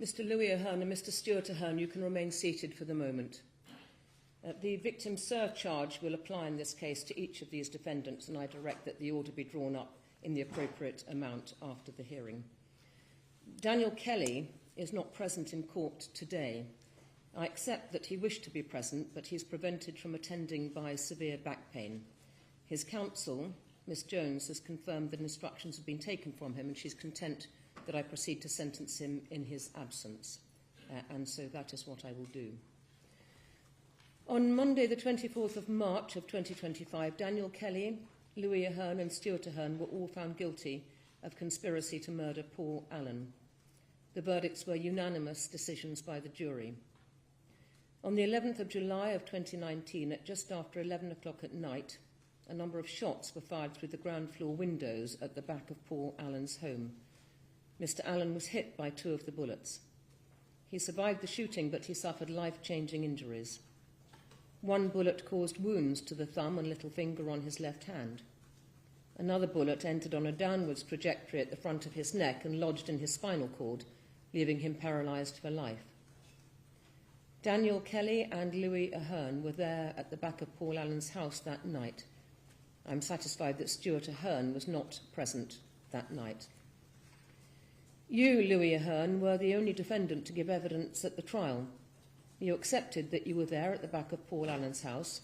Mr. Louis Ahearne and Mr. Stewart Ahearne, you can remain seated for the moment. The victim surcharge will apply in this case to each of these defendants, and I direct that the order be drawn up in the appropriate amount after the hearing. Daniel Kelly is not present in court today. I accept that he wished to be present, but he is prevented from attending by severe back pain. His counsel, Miss Jones, has confirmed that instructions have been taken from him, and she's content that I proceed to sentence him in his absence. And so that is what I will do. On Monday, the 24th of March of 2025, Daniel Kelly, Louis Ahearne and Stewart Ahearne were all found guilty of conspiracy to murder Paul Allen. The verdicts were unanimous decisions by the jury. On the 11th of July of 2019, at just after 11 o'clock at night, a number of shots were fired through the ground floor windows at the back of Paul Allen's home. Mr. Allen was hit by 2 of the bullets. He survived the shooting, but he suffered life-changing injuries. 1 bullet caused wounds to the thumb and little finger on his left hand. Another bullet entered on a downwards trajectory at the front of his neck and lodged in his spinal cord, leaving him paralysed for life. Daniel Kelly and Louis Ahearne were there at the back of Paul Allen's house that night. I'm satisfied that Stewart Ahearne was not present that night. You, Louis Ahearne, were the only defendant to give evidence at the trial. You accepted that you were there at the back of Paul Allen's house,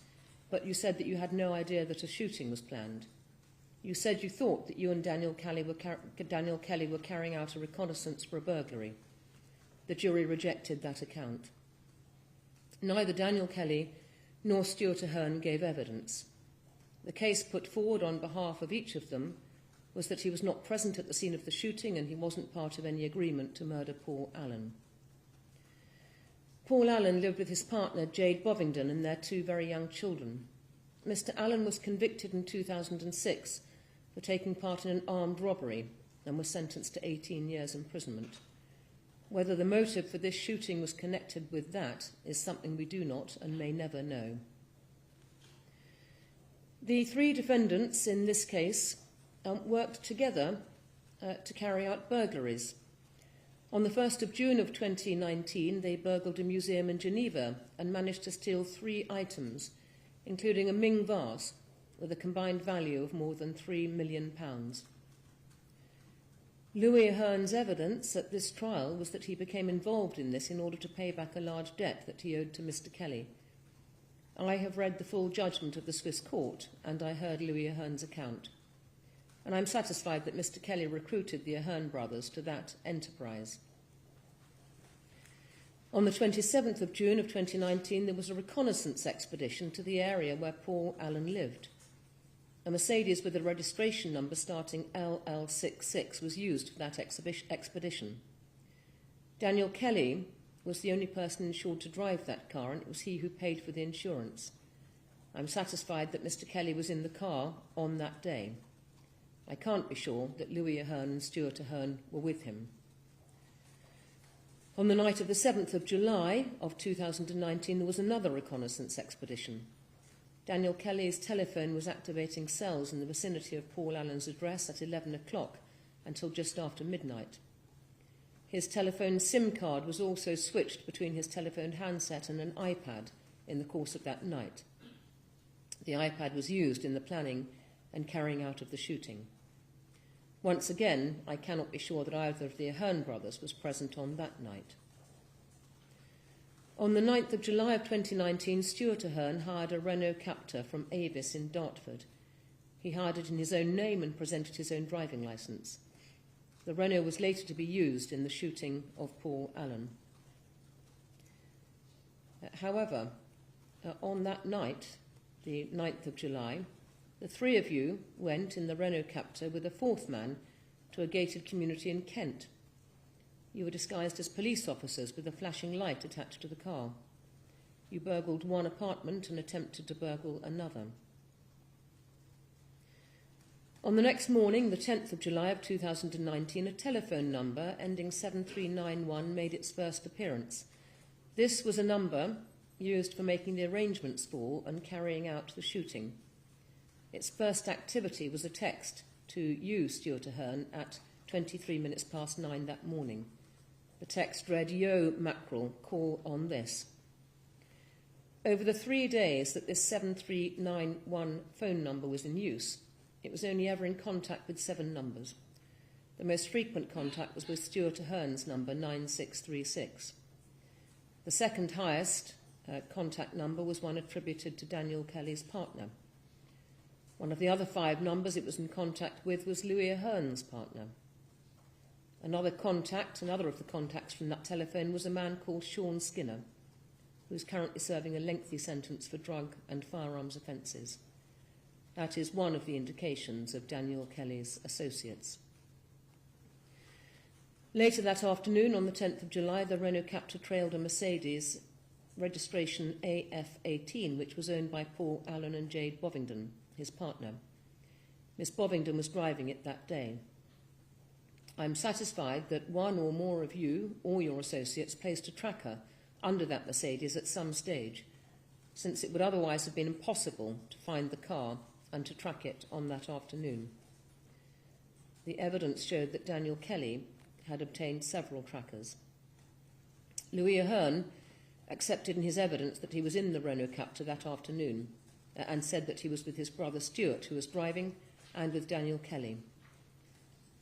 but you said that you had no idea that a shooting was planned. You said you thought that you and Daniel Kelly were carrying out a reconnaissance for a burglary. The jury rejected that account. Neither Daniel Kelly nor Stewart Ahearne gave evidence. The case put forward on behalf of each of them was that he was not present at the scene of the shooting and he wasn't part of any agreement to murder Paul Allen. Paul Allen lived with his partner, Jade Bovingdon, and their 2 very young children. Mr. Allen was convicted in 2006 for taking part in an armed robbery and was sentenced to 18 years imprisonment. Whether the motive for this shooting was connected with that is something we do not and may never know. The 3 defendants in this case worked together to carry out burglaries. On the 1st of June of 2019, they burgled a museum in Geneva and managed to steal 3 items, including a Ming vase with a combined value of more than £3 million. Louis Ahearne's evidence at this trial was that he became involved in this in order to pay back a large debt that he owed to Mr. Kelly. I have read the full judgment of the Swiss court, and I heard Louis Ahearne's account. And I'm satisfied that Mr. Kelly recruited the Ahearne brothers to that enterprise. On the 27th of June of 2019, there was a reconnaissance expedition to the area where Paul Allen lived. A Mercedes with a registration number starting LL66 was used for that expedition. Daniel Kelly was the only person insured to drive that car, and it was he who paid for the insurance. I'm satisfied that Mr. Kelly was in the car on that day. I can't be sure that Louis Ahearne and Stewart Ahearne were with him. On the night of the 7th of July of 2019, there was another reconnaissance expedition. Daniel Kelly's telephone was activating cells in the vicinity of Paul Allen's address at 11 o'clock until just after midnight. His telephone SIM card was also switched between his telephone handset and an iPad in the course of that night. The iPad was used in the planning and carrying out of the shooting. Once again, I cannot be sure that either of the Ahearne brothers was present on that night. On the 9th of July of 2019, Stewart Ahearne hired a Renault Captur from Avis in Dartford. He hired it in his own name and presented his own driving licence. The Renault was later to be used in the shooting of Paul Allen. However, on that night, the 9th of July, the 3 of you went in the Renault Captur with a 4th man to a gated community in Kent. You were disguised as police officers with a flashing light attached to the car. You burgled one apartment and attempted to burgle another. On the next morning, the 10th of July of 2019, a telephone number ending 7391 made its first appearance. This was a number used for making the arrangements for and carrying out the shooting. Its first activity was a text to you, Stewart Ahearne, at 23 minutes past 9 that morning. The text read, "Yo, Mackerel, call on this." Over the 3 days that this 7391 phone number was in use, it was only ever in contact with 7 numbers. The most frequent contact was with Stewart Ahearne's number 9636. The second highest contact number was one attributed to Daniel Kelly's partner. One of the other 5 numbers it was in contact with was Louis Ahearne's partner. Another of the contacts from that telephone was a man called Sean Skinner, who is currently serving a lengthy sentence for drug and firearms offences. That is one of the indications of Daniel Kelly's associates. Later that afternoon, on the 10th of July, the Renault captor trailed a Mercedes registration AF18, which was owned by Paul Allen and Jade Bovingdon, his partner. Miss Bovingdon was driving it that day. I'm satisfied that one or more of you or your associates placed a tracker under that Mercedes at some stage, since it would otherwise have been impossible to find the car and to track it on that afternoon. The evidence showed that Daniel Kelly had obtained several trackers. Louis Ahearne accepted in his evidence that he was in the Renault captor that afternoon and said that he was with his brother Stewart, who was driving, and with Daniel Kelly.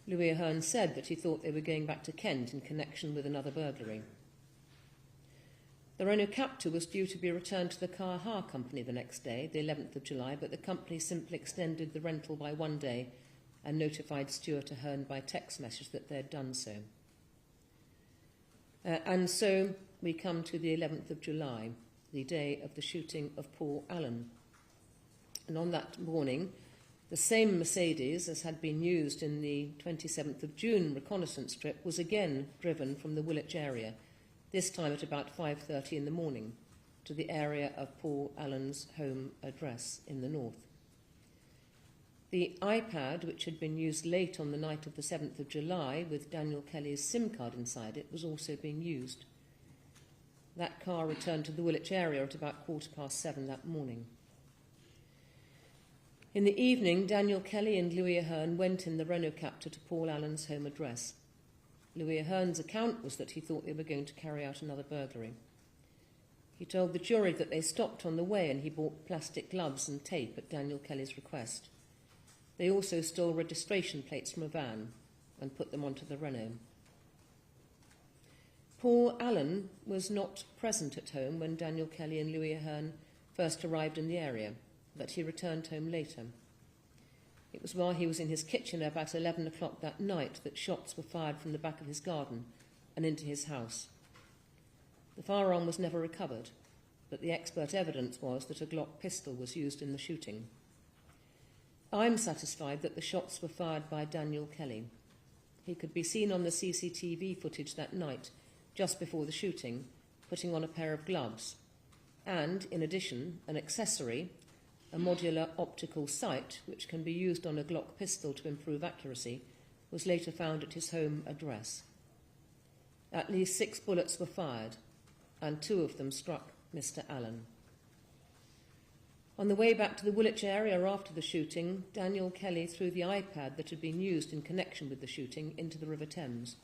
Louis Ahearne said that he thought they were going back to Kent in connection with another burglary. The Renault captor was due to be returned to the car hire company the next day, the 11th of July, but the company simply extended the rental by 1 day and notified Stewart Ahearne by text message that they had done so. And so we come to the 11th of July, the day of the shooting of Paul Allen. And on that morning, the same Mercedes as had been used in the 27th of June reconnaissance trip was again driven from the Woolwich area, this time at about 5:30 in the morning, to the area of Paul Allen's home address in the north. The iPad, which had been used late on the night of the 7th of July with Daniel Kelly's SIM card inside it, was also being used. That car returned to the Woolwich area at about 7:15 that morning. In the evening, Daniel Kelly and Louis Ahearne went in the Renault captor to Paul Allen's home address. Louis Ahearne's account was that he thought they were going to carry out another burglary. He told the jury that they stopped on the way and he bought plastic gloves and tape at Daniel Kelly's request. They also stole registration plates from a van and put them onto the Renault. Paul Allen was not present at home when Daniel Kelly and Louis Ahearne first arrived in the area, but he returned home later. It was while he was in his kitchen about 11 o'clock that night that shots were fired from the back of his garden and into his house. The firearm was never recovered, but the expert evidence was that a Glock pistol was used in the shooting. I'm satisfied that the shots were fired by Daniel Kelly. He could be seen on the CCTV footage that night, just before the shooting, putting on a pair of gloves, and, in addition, an accessory, a modular optical sight, which can be used on a Glock pistol to improve accuracy, was later found at his home address. At least 6 bullets were fired, and 2 of them struck Mr. Allen. On the way back to the Woolwich area after the shooting, Daniel Kelly threw the iPad that had been used in connection with the shooting into the River Thames.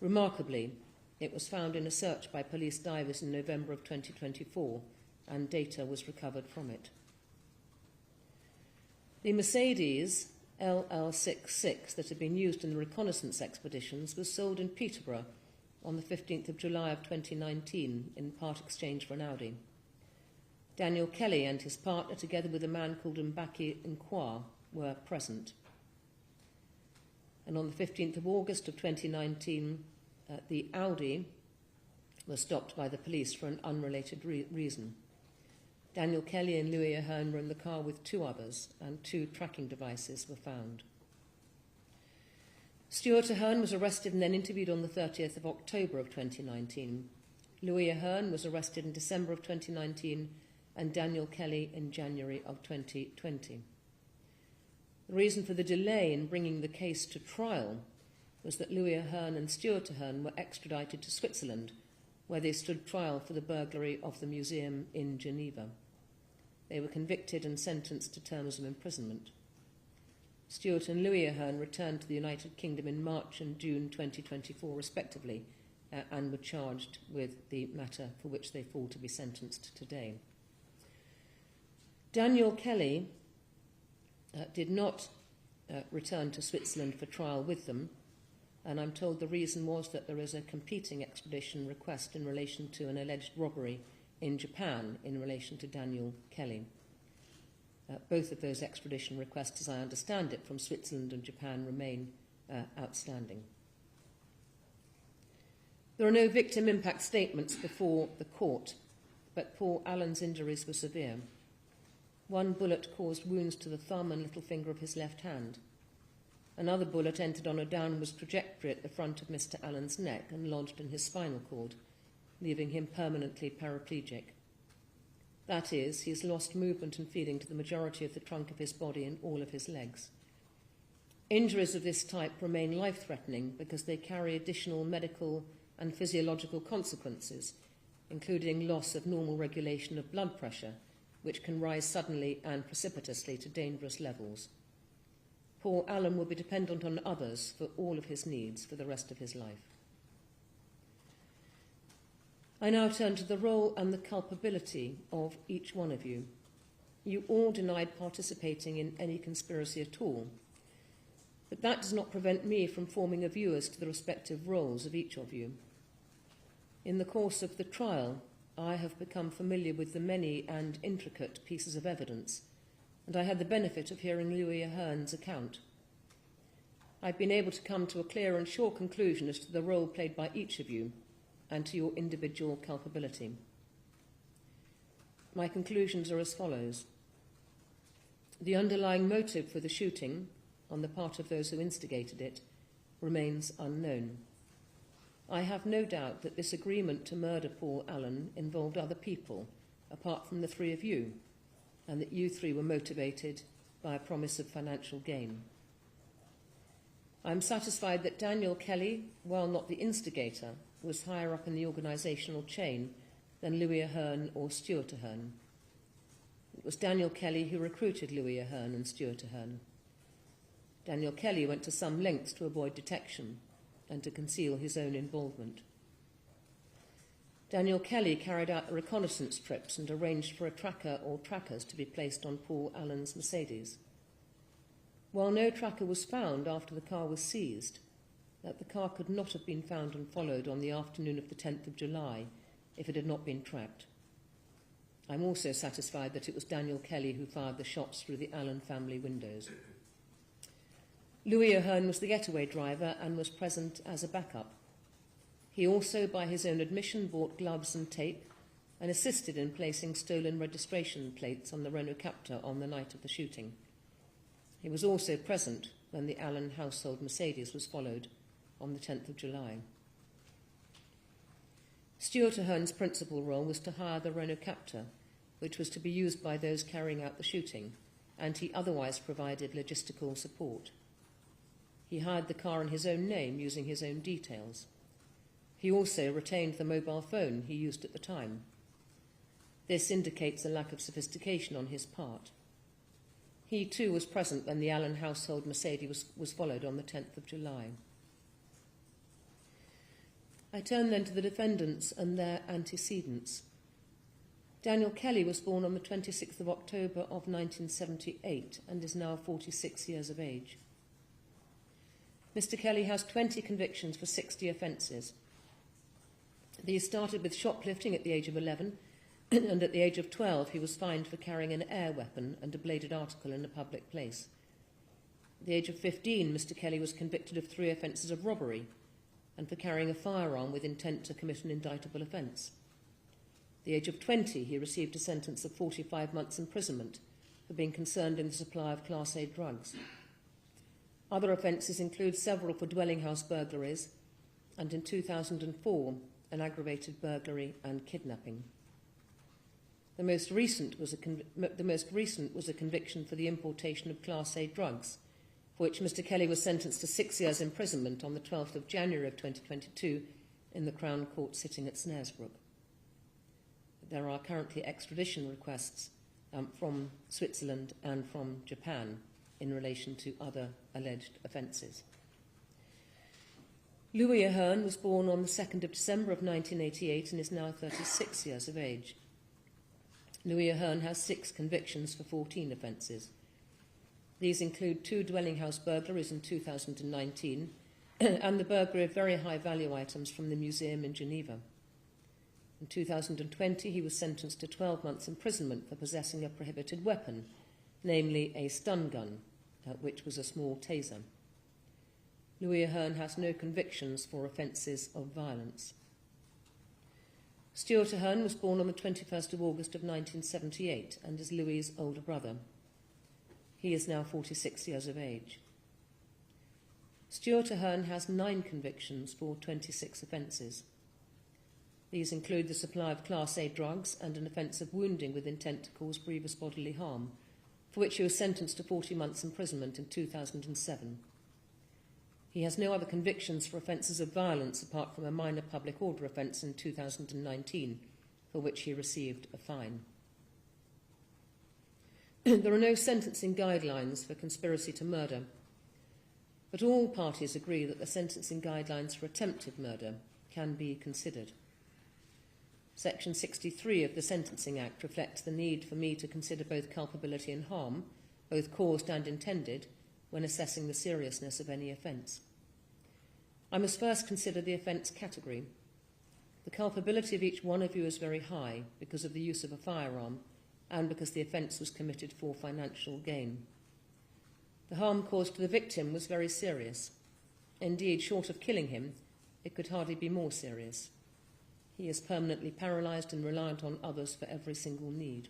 Remarkably, it was found in a search by police divers in November of 2024, and data was recovered from it. The Mercedes LL66 that had been used in the reconnaissance expeditions was sold in Peterborough on the 15th of July of 2019 in part exchange for an Audi. Daniel Kelly and his partner, together with a man called Mbaki Nkwa, were present. And on the 15th of August of 2019, the Audi was stopped by the police for an unrelated reason. Daniel Kelly and Louis Ahearne were in the car with 2 others, and 2 tracking devices were found. Stewart Ahearne was arrested and then interviewed on the 30th of October of 2019. Louis Ahearne was arrested in December of 2019, and Daniel Kelly in January of 2020. The reason for the delay in bringing the case to trial was that Louis Ahearne and Stewart Ahearne were extradited to Switzerland, where they stood trial for the burglary of the museum in Geneva. They were convicted and sentenced to terms of imprisonment. Stewart and Louis Ahearne returned to the United Kingdom in March and June 2024, respectively, and were charged with the matter for which they fall to be sentenced today. Daniel Kelly did not return to Switzerland for trial with them, and I'm told the reason was that there is a competing extradition request in relation to an alleged robbery in Japan in relation to Daniel Kelly. Both of those extradition requests, as I understand it, from Switzerland and Japan remain outstanding. There are no victim impact statements before the court, but Paul Allen's injuries were severe. One bullet caused wounds to the thumb and little finger of his left hand. Another bullet entered on a downwards trajectory at the front of Mr. Allen's neck and lodged in his spinal cord, leaving him permanently paraplegic. That is, he has lost movement and feeling to the majority of the trunk of his body and all of his legs. Injuries of this type remain life-threatening because they carry additional medical and physiological consequences, including loss of normal regulation of blood pressure, which can rise suddenly and precipitously to dangerous levels. Paul Allen will be dependent on others for all of his needs for the rest of his life. I now turn to the role and the culpability of each one of you. You all denied participating in any conspiracy at all, but that does not prevent me from forming a view as to the respective roles of each of you. In the course of the trial, I have become familiar with the many and intricate pieces of evidence, and I had the benefit of hearing Stewart Ahearne's account. I've been able to come to a clear and sure conclusion as to the role played by each of you and to your individual culpability. My conclusions are as follows. The underlying motive for the shooting, on the part of those who instigated it, remains unknown. I have no doubt that this agreement to murder Paul Allen involved other people, apart from the three of you, and that you three were motivated by a promise of financial gain. I am satisfied that Daniel Kelly, while not the instigator, was higher up in the organisational chain than Stewart Ahearne or Stewart Ahearne. It was Daniel Kelly who recruited Stewart Ahearne and Stewart Ahearne. Daniel Kelly went to some lengths to avoid detection and to conceal his own involvement. Daniel Kelly carried out the reconnaissance trips and arranged for a tracker or trackers to be placed on Paul Allen's Mercedes. While no tracker was found after the car was seized, that the car could not have been found and followed on the afternoon of the 10th of July if it had not been tracked. I'm also satisfied that it was Daniel Kelly who fired the shots through the Allen family windows. Stewart Ahearne was the getaway driver and was present as a backup. He also, by his own admission, bought gloves and tape and assisted in placing stolen registration plates on the Renault Captur on the night of the shooting. He was also present when the Allen household Mercedes was followed on the 10th of July. Stewart Ahearne's principal role was to hire the Renault Captur, which was to be used by those carrying out the shooting, and he otherwise provided logistical support. He hired the car in his own name, using his own details. He also retained the mobile phone he used at the time. This indicates a lack of sophistication on his part. He too was present when the Allen household Mercedes was followed on the 10th of July. I turn then to the defendants and their antecedents. Daniel Kelly was born on the 26th of October of 1978 and is now 46 years of age. Mr. Kelly has 20 convictions for 60 offences. These started with shoplifting at the age of 11, and at the age of 12 he was fined for carrying an air weapon and a bladed article in a public place. At the age of 15, Mr. Kelly was convicted of 3 offences of robbery and for carrying a firearm with intent to commit an indictable offence. At the age of 20, he received a sentence of 45 months' imprisonment for being concerned in the supply of Class A drugs. Other offences include several for dwelling house burglaries and, in 2004, an aggravated burglary and kidnapping. The most recent was a conviction for the importation of Class A drugs, for which Mr. Kelly was sentenced to 6 years' imprisonment on the 12th of January of 2022 in the Crown Court sitting at Snaresbrook. There are currently extradition requests from Switzerland and from Japan in relation to other alleged offences. Louis Ahearne was born on the 2nd of December of 1988 and is now 36 years of age. Louis Ahearne has 6 convictions for 14 offences. These include 2 dwelling house burglaries in 2019 and the burglary of very high-value items from the museum in Geneva. In 2020, he was sentenced to 12 months' imprisonment for possessing a prohibited weapon, namely a stun gun, which was a small taser. Louis Ahearne has no convictions for offences of violence. Stewart Ahearne was born on the 21st of August of 1978 and is Louis's older brother. He is now 46 years of age. Stewart Ahearne has 9 convictions for 26 offences. These include the supply of Class A drugs and an offence of wounding with intent to cause grievous bodily harm, for which he was sentenced to 40 months' imprisonment in 2007. He has no other convictions for offences of violence apart from a minor public order offence in 2019, for which he received a fine. There are no sentencing guidelines for conspiracy to murder, but all parties agree that the sentencing guidelines for attempted murder can be considered. Section 63 of the Sentencing Act reflects the need for me to consider both culpability and harm, both caused and intended, when assessing the seriousness of any offence. I must first consider the offence category. The culpability of each one of you is very high because of the use of a firearm and because the offence was committed for financial gain. The harm caused to the victim was very serious. Indeed, short of killing him, it could hardly be more serious. He is permanently paralysed and reliant on others for every single need.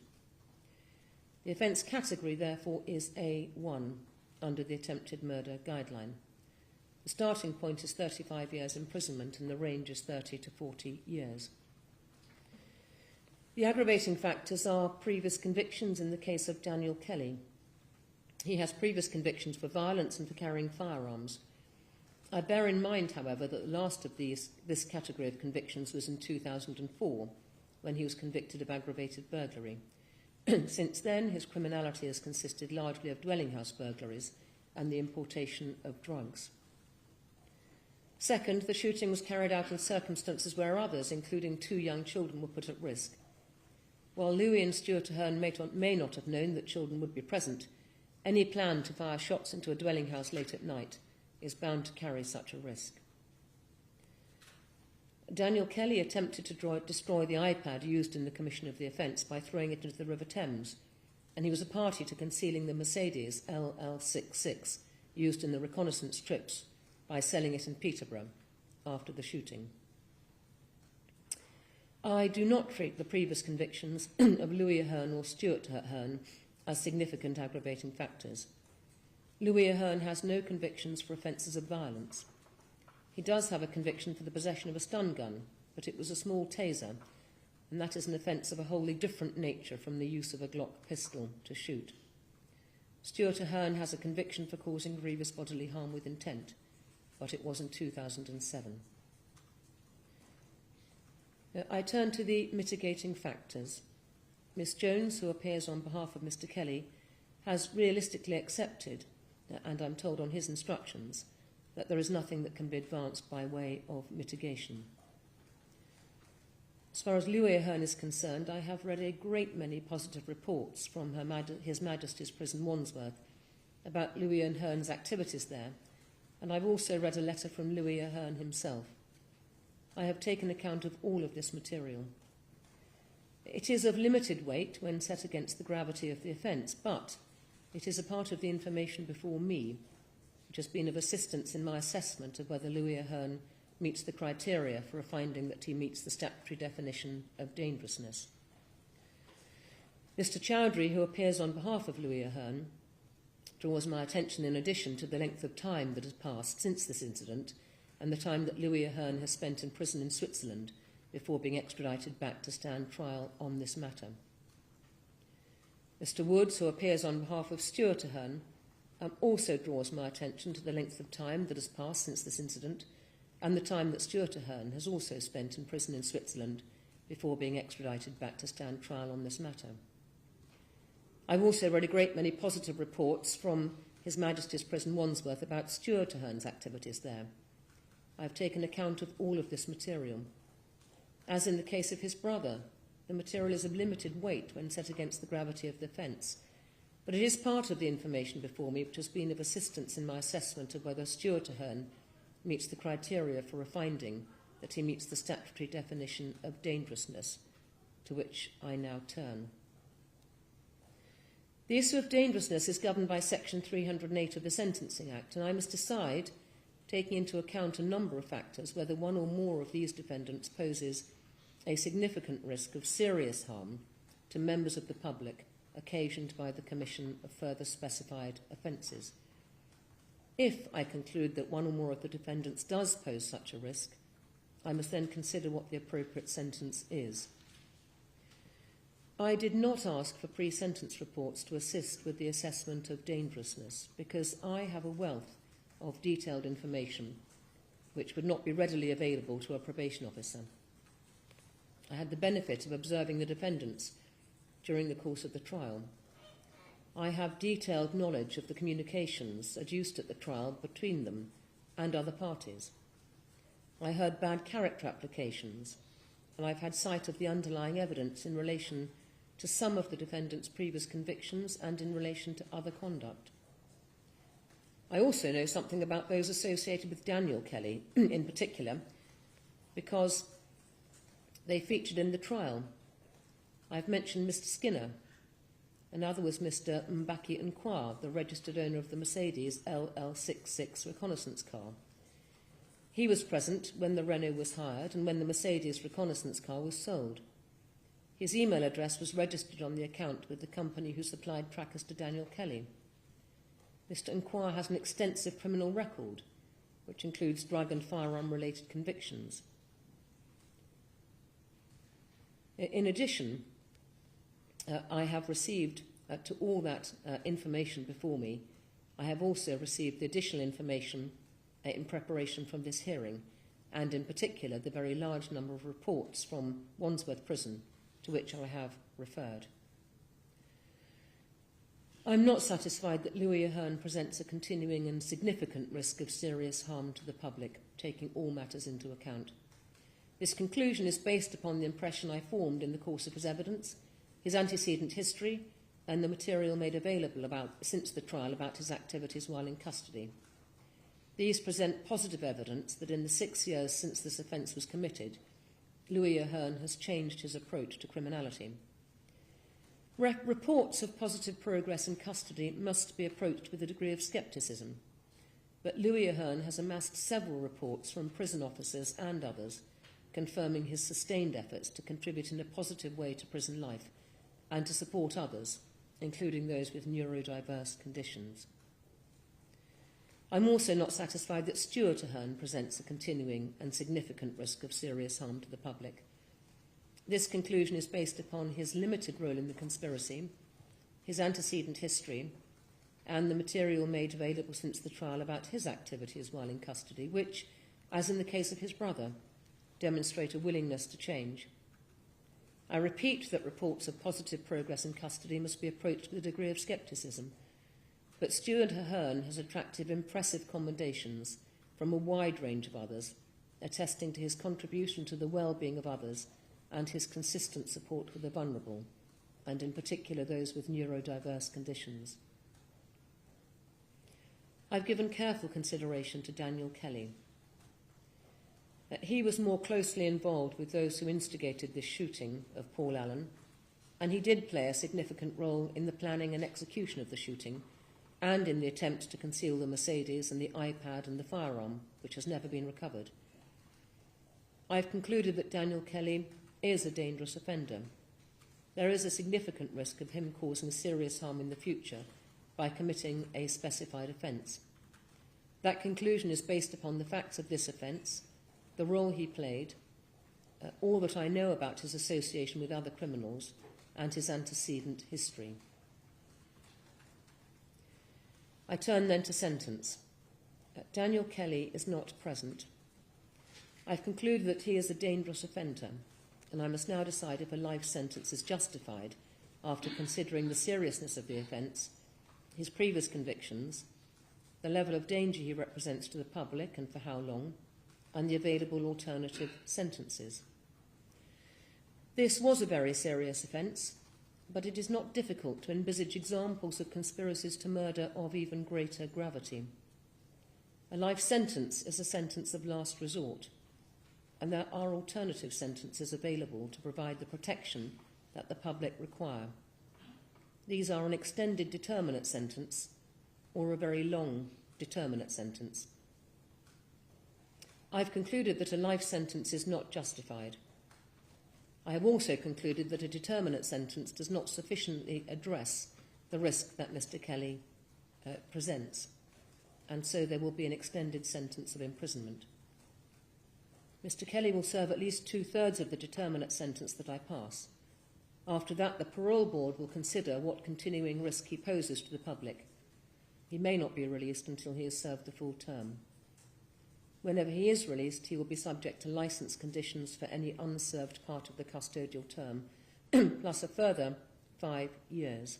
The offence category, therefore, is A1 under the attempted murder guideline. The starting point is 35 years imprisonment and the range is 30 to 40 years. The aggravating factors are previous convictions in the case of Daniel Kelly. He has previous convictions for violence and for carrying firearms. I bear in mind, however, that the last of this category of convictions was in 2004, when he was convicted of aggravated burglary. Since then, his criminality has consisted largely of dwelling house burglaries and the importation of drugs. Second, the shooting was carried out in circumstances where others, including 2 young children, were put at risk. While Louis and Stewart Ahearne may not have known that children would be present, any plan to fire shots into a dwelling house late at night is bound to carry such a risk. Daniel Kelly attempted to destroy the iPad used in the commission of the offence by throwing it into the River Thames, and he was a party to concealing the Mercedes LL66 used in the reconnaissance trips by selling it in Peterborough after the shooting. I do not treat the previous convictions of Louis Ahearne or Stewart Ahearne as significant aggravating factors. Louis Ahearne has no convictions for offences of violence. He does have a conviction for the possession of a stun gun, but it was a small taser, and that is an offence of a wholly different nature from the use of a Glock pistol to shoot. Stewart Ahearne has a conviction for causing grievous bodily harm with intent, but it was in 2007. I turn to the mitigating factors. Miss Jones, who appears on behalf of Mr. Kelly, has realistically accepted, and I'm told on his instructions, that there is nothing that can be advanced by way of mitigation. As far as Louis Ahearne is concerned, I have read a great many positive reports from His Majesty's Prison Wandsworth about Louis Ahearne's activities there, and I've also read a letter from Louis Ahearne himself. I have taken account of all of this material. It is of limited weight when set against the gravity of the offence, but it is a part of the information before me which has been of assistance in my assessment of whether Louis Ahearne meets the criteria for a finding that he meets the statutory definition of dangerousness. Mr. Chowdhury, who appears on behalf of Louis Ahearne, draws my attention in addition to the length of time that has passed since this incident and the time that Louis Ahearne has spent in prison in Switzerland before being extradited back to stand trial on this matter. Mr. Woods, who appears on behalf of Stewart Ahearne, also draws my attention to the length of time that has passed since this incident and the time that Stewart Ahearne has also spent in prison in Switzerland before being extradited back to stand trial on this matter. I've also read a great many positive reports from His Majesty's Prison Wandsworth about Stewart Ahearne's activities there. I have taken account of all of this material. As in the case of his brother, the material is of limited weight when set against the gravity of the offence, but it is part of the information before me which has been of assistance in my assessment of whether Stewart Ahearne meets the criteria for a finding that he meets the statutory definition of dangerousness, to which I now turn. The issue of dangerousness is governed by Section 308 of the Sentencing Act, and I must decide, taking into account a number of factors, whether one or more of these defendants poses a significant risk of serious harm to members of the public occasioned by the commission of further specified offences. If I conclude that one or more of the defendants does pose such a risk, I must then consider what the appropriate sentence is. I did not ask for pre-sentence reports to assist with the assessment of dangerousness because I have a wealth of detailed information which would not be readily available to a probation officer. I had the benefit of observing the defendants during the course of the trial. I have detailed knowledge of the communications adduced at the trial between them and other parties. I heard bad character applications, and I've had sight of the underlying evidence in relation to some of the defendants' previous convictions and in relation to other conduct. I also know something about those associated with Daniel Kelly, in particular, because they featured in the trial. I've mentioned Mr. Skinner. Another was Mr. Mbaki Nkwa, the registered owner of the Mercedes LL66 reconnaissance car. He was present when the Renault was hired and when the Mercedes reconnaissance car was sold. His email address was registered on the account with the company who supplied trackers to Daniel Kelly. Mr. Nkwa has an extensive criminal record, which includes drug and firearm-related convictions. In addition, I have received, to all that information before me, I have also received the additional information in preparation from this hearing, and in particular the very large number of reports from Wandsworth Prison, to which I have referred. I'm not satisfied that Louis Ahearne presents a continuing and significant risk of serious harm to the public, taking all matters into account. This conclusion is based upon the impression I formed in the course of his evidence, his antecedent history, and the material made available since the trial about his activities while in custody. These present positive evidence that in the 6 years since this offence was committed, Louis Ahearne has changed his approach to criminality. Reports of positive progress in custody must be approached with a degree of scepticism, but Louis Ahearne has amassed several reports from prison officers and others confirming his sustained efforts to contribute in a positive way to prison life and to support others, including those with neurodiverse conditions. I'm also not satisfied that Stewart Ahearne presents a continuing and significant risk of serious harm to the public. This conclusion is based upon his limited role in the conspiracy, his antecedent history, and the material made available since the trial about his activities while in custody, which, as in the case of his brother, demonstrate a willingness to change. I repeat that reports of positive progress in custody must be approached with a degree of scepticism, but Stewart Ahearne has attracted impressive commendations from a wide range of others, attesting to his contribution to the well-being of others and his consistent support for the vulnerable, and in particular those with neurodiverse conditions. I've given careful consideration to Daniel Kelly. He was more closely involved with those who instigated this shooting of Paul Allen, and he did play a significant role in the planning and execution of the shooting, and in the attempt to conceal the Mercedes and the iPad and the firearm, which has never been recovered. I've concluded that Daniel Kelly is a dangerous offender. There is a significant risk of him causing serious harm in the future by committing a specified offence. That conclusion is based upon the facts of this offence, the role he played, all that I know about his association with other criminals, and his antecedent history. I turn then to sentence. Daniel Kelly is not present. I've concluded that he is a dangerous offender, and I must now decide if a life sentence is justified after considering the seriousness of the offence, his previous convictions, the level of danger he represents to the public and for how long, and the available alternative sentences. This was a very serious offence, but it is not difficult to envisage examples of conspiracies to murder of even greater gravity. A life sentence is a sentence of last resort, and there are alternative sentences available to provide the protection that the public require. These are an extended determinate sentence or a very long determinate sentence. I've concluded that a life sentence is not justified. I have also concluded that a determinate sentence does not sufficiently address the risk that Mr. Kelly presents, and so there will be an extended sentence of imprisonment. Mr. Kelly will serve at least 2/3 of the determinate sentence that I pass. After that, the parole board will consider what continuing risk he poses to the public. He may not be released until he has served the full term. Whenever he is released, he will be subject to licence conditions for any unserved part of the custodial term, plus a further 5 years.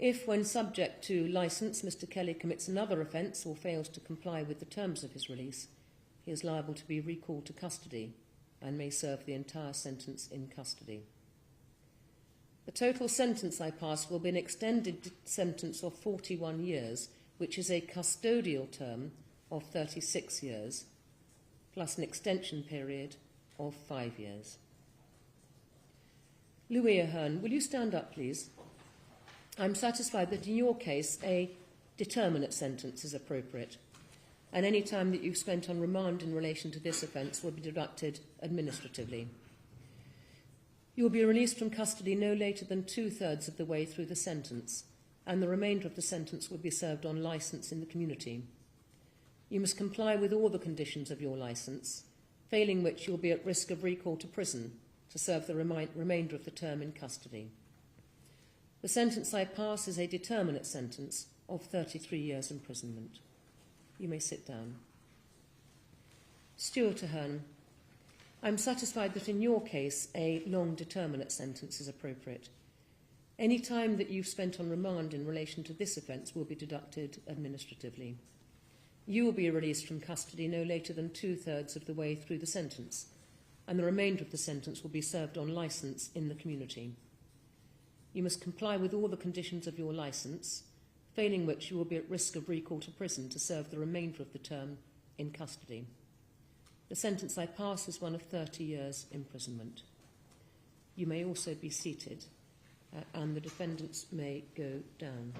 If, when subject to licence, Mr. Kelly commits another offence or fails to comply with the terms of his release, he is liable to be recalled to custody and may serve the entire sentence in custody. The total sentence I pass will be an extended sentence of 41 years, which is a custodial term of 36 years, plus an extension period of 5 years. Louis Ahearne, will you stand up, please? I'm satisfied that in your case a determinate sentence is appropriate, and any time that you've spent on remand in relation to this offence will be deducted administratively. You will be released from custody no later than 2/3 of the way through the sentence, and the remainder of the sentence will be served on licence in the community. You must comply with all the conditions of your licence, failing which you will be at risk of recall to prison to serve the remainder of the term in custody. The sentence I pass is a determinate sentence of 33 years imprisonment. You may sit down. Stewart Ahearne, I'm satisfied that in your case a long determinate sentence is appropriate. Any time that you've spent on remand in relation to this offence will be deducted administratively. You will be released from custody no later than 2/3 of the way through the sentence, and the remainder of the sentence will be served on licence in the community. You must comply with all the conditions of your licence, failing which you will be at risk of recall to prison to serve the remainder of the term in custody. The sentence I pass is one of 30 years imprisonment. You may also be seated, and the defendants may go down.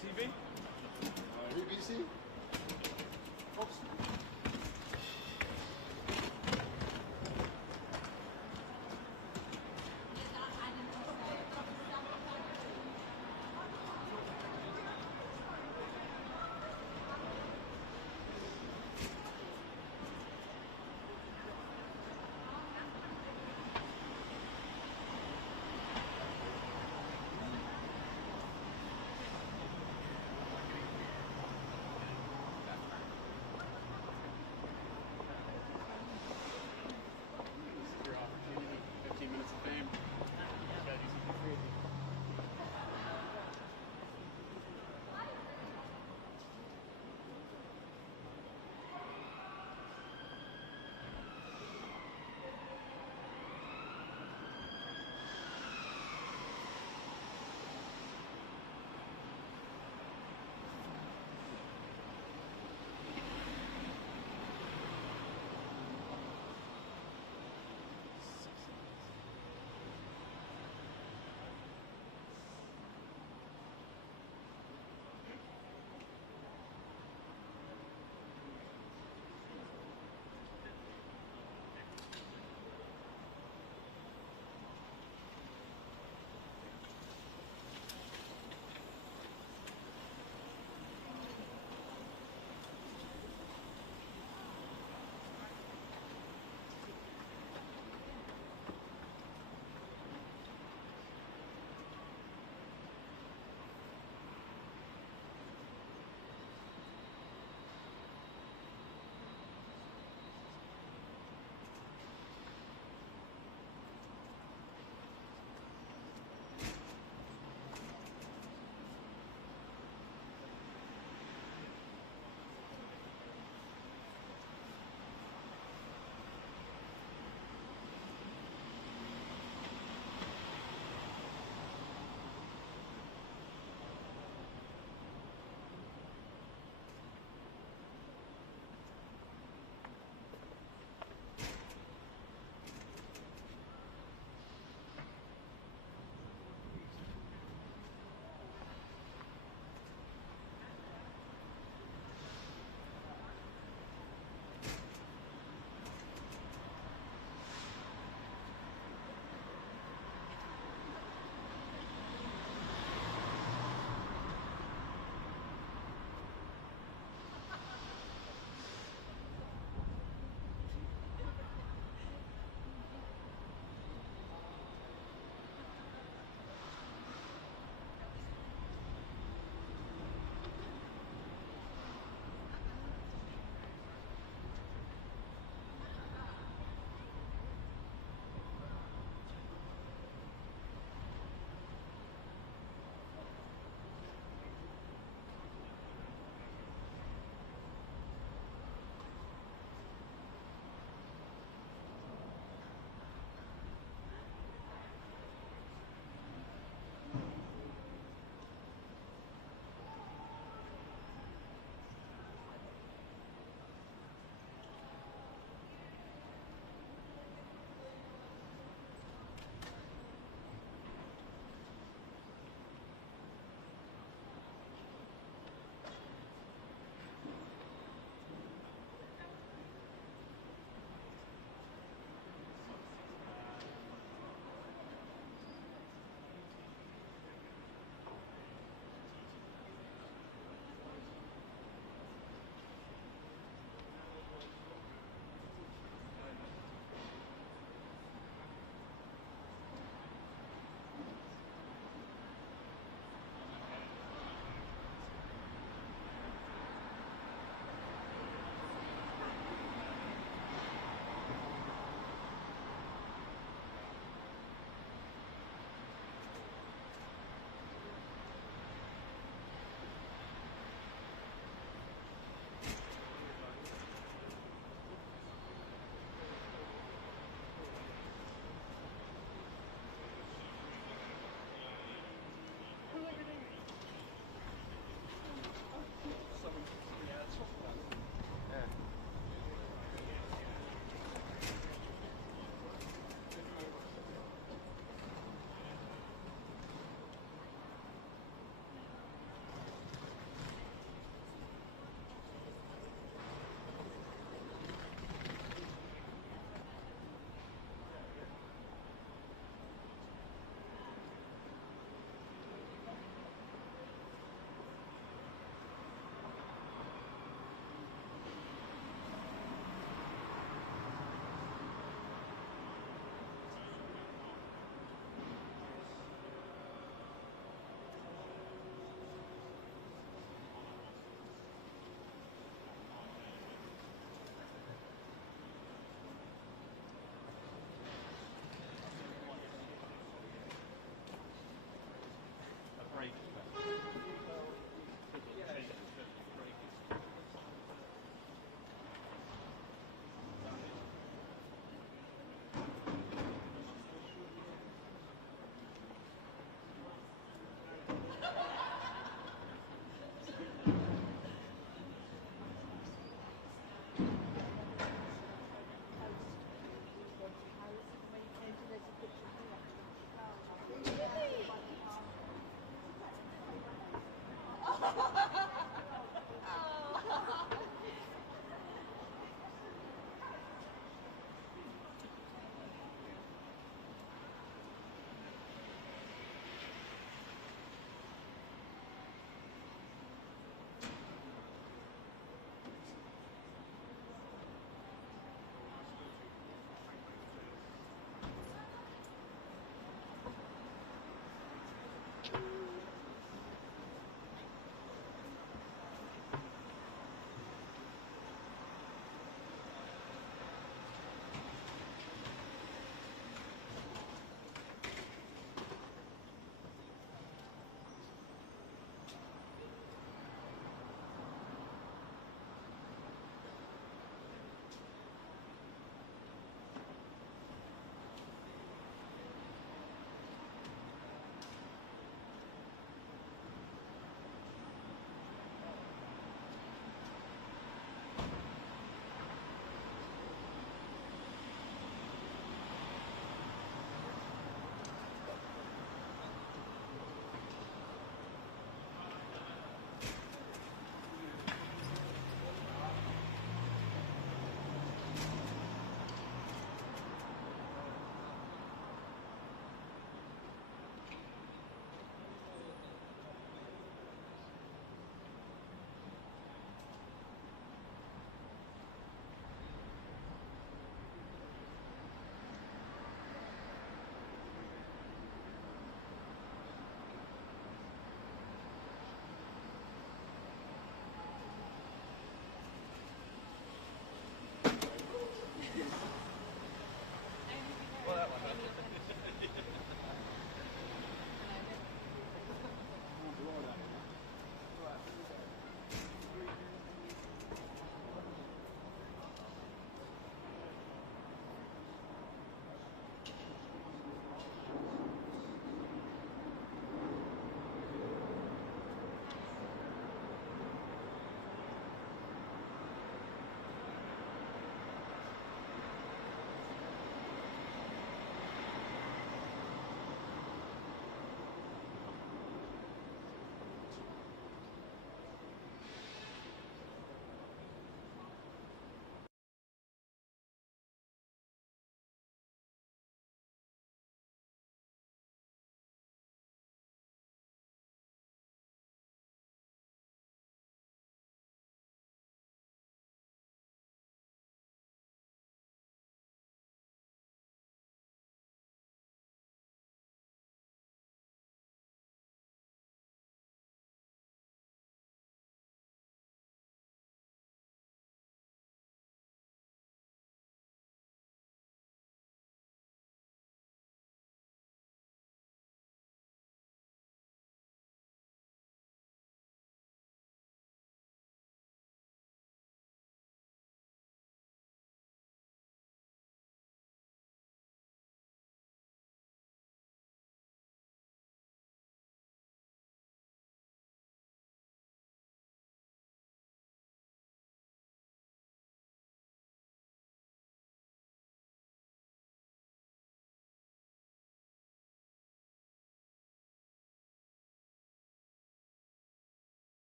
TV? BBC? Fox?